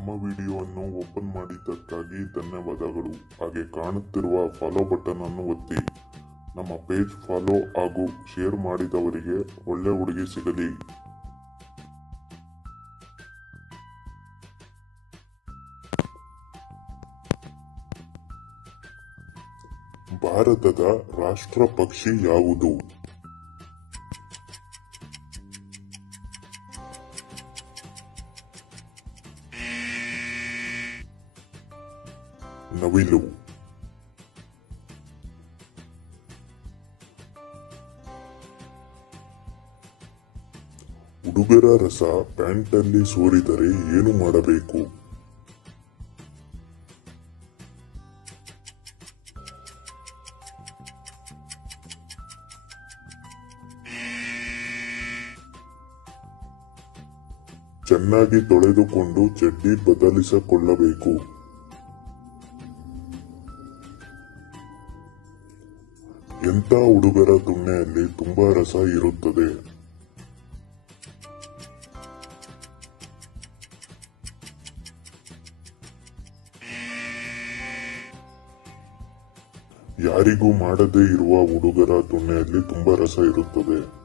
ನಮ್ಮ ವಿಡಿಯೋವನ್ನು ಓಪನ್ ಮಾಡಿದ್ದಕ್ಕಾಗಿ ಧನ್ಯವಾದಗಳು. ಹಾಗೆ ಕಾಣುತ್ತಿರುವ ಫಾಲೋ ಬಟನ್ ಅನ್ನು ಒತ್ತಿ. ನಮ್ಮ ಪೇಜ್ ಫಾಲೋ ಹಾಗೂ ಶೇರ್ ಮಾಡಿದವರಿಗೆ ಒಳ್ಳೆ ಹುಡುಗಿ ಸಿಗಲಿ. ಭಾರತದ ರಾಷ್ಟ್ರ ಪಕ್ಷಿ ಯಾವುದು? ನವಿಲು. ಹುಡುಗರ ರಸ ಪ್ಯಾಂಟಲ್ಲಿ ಸೋರಿದರೆ ಏನು ಮಾಡಬೇಕು? ಚೆನ್ನಾಗಿ ತೊಳೆದುಕೊಂಡು ಚಡ್ಡಿ ಬದಲಿಸಿಕೊಳ್ಳಬೇಕು. ಎಂಥ ಹುಡುಗರ ತುಣ್ಣೆಯಲ್ಲಿ ತುಂಬಾ ರಸ ಇರುತ್ತದೆ? ಯಾರಿಗೂ ಮಾಡದೇ ಇರುವ ಹುಡುಗರ ತುಣ್ಣೆಯಲ್ಲಿ ತುಂಬಾ ರಸ ಇರುತ್ತದೆ.